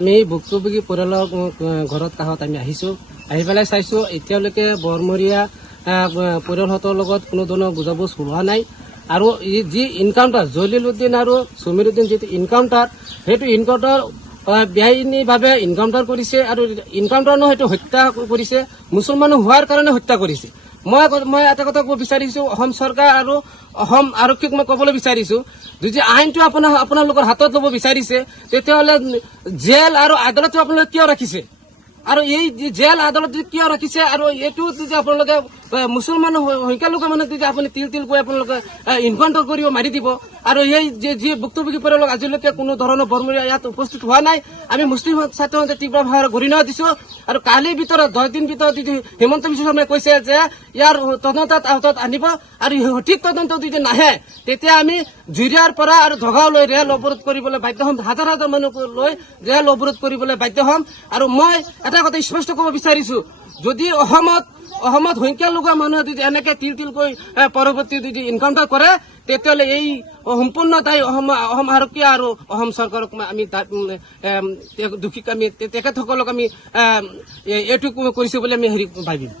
আমি ভুক্তভোগী পৰিয়ালৰ ঘৰত কাষত আমি আহিছোঁ। আহি পেলাই চাইছোঁ এতিয়ালৈকে বৰমৰীয়া পৰিয়ালহঁতৰ লগত কোনো ধৰণৰ বুজাবুজ হোৱা নাই। আৰু যি ইনকাউণ্টাৰ জলিলুদ্দিন আৰু সমীৰুদ্দিন যিটো ইনকাউণ্টাৰ, সেইটো ইনকাউণ্টাৰ বেআইনীভাৱে ইনকাউণ্টাৰ কৰিছে আৰু ইনকাউণ্টাৰ নহয়, সেইটো হত্যা কৰিছে। মুছলমান হোৱাৰ কাৰণে হত্যা কৰিছে। মই এটা কথা ক'ব বিচাৰিছোঁ, অসম চৰকাৰ আৰু অসম আৰক্ষীক মই ক'বলৈ বিচাৰিছোঁ, যদি আইনটো আপোনালোকৰ হাতত ল'ব বিচাৰিছে, তেতিয়াহ'লে জেল আৰু আদালতো আপোনালোকে কিয় ৰাখিছে? আৰু এই জেল আদালত কিয় ৰাখিছে? আৰু এইটো যদি আপোনালোকে মুছলমান সংখ্যালঘু মানুহ যদি আপুনি তিলকৈ আপোনালোকে ইনকাউণ্টাৰ কৰিব মাৰি দিব। আৰু এই যি ভুক্তভোগী পৰিয়ালক আজিলৈকে কোনো ধৰণৰ বৰমৰীয়া ইয়াত উপস্থিত হোৱা নাই। আমি মুছলিম ছাত্ৰসন্থাই তীব্ৰভাৱে গৰিহণা দিছোঁ। আৰু কালিৰ ভিতৰত 10 দিন ভিতৰত যদি হিমন্ত বিশ্ব শৰ্মাই কৈছে যে ইয়াৰ তদন্তত আওতাত আনিব, আৰু সঠিক তদন্ত যদি নাহে, তেতিয়া আমি জুৰিয়াৰ পৰা আৰু ধগাঁওলৈ ৰেল অৱৰোধ কৰিবলৈ বাধ্য হ'ম। হাজাৰ হাজাৰ মানুহ লৈ ৰেল অৱৰোধ কৰিবলৈ বাধ্য হ'ম। আৰু মই এটা কথা স্পষ্ট ক'ব বিচাৰিছোঁ, যদি অসমত সংখ্যালঘু মানুহে যদি এনেকে তিলকৈ পৰৱৰ্তী যদি ইনকাউণ্টাৰ কৰে, তেতিয়াহ'লে এই সম্পূৰ্ণ দায়ী অসম আৰক্ষী আৰু অসম চৰকাৰক আমি দোষীক আমি তেখেতসকলক আমি এইটো কৰিছোঁ বুলি আমি ভাবিম।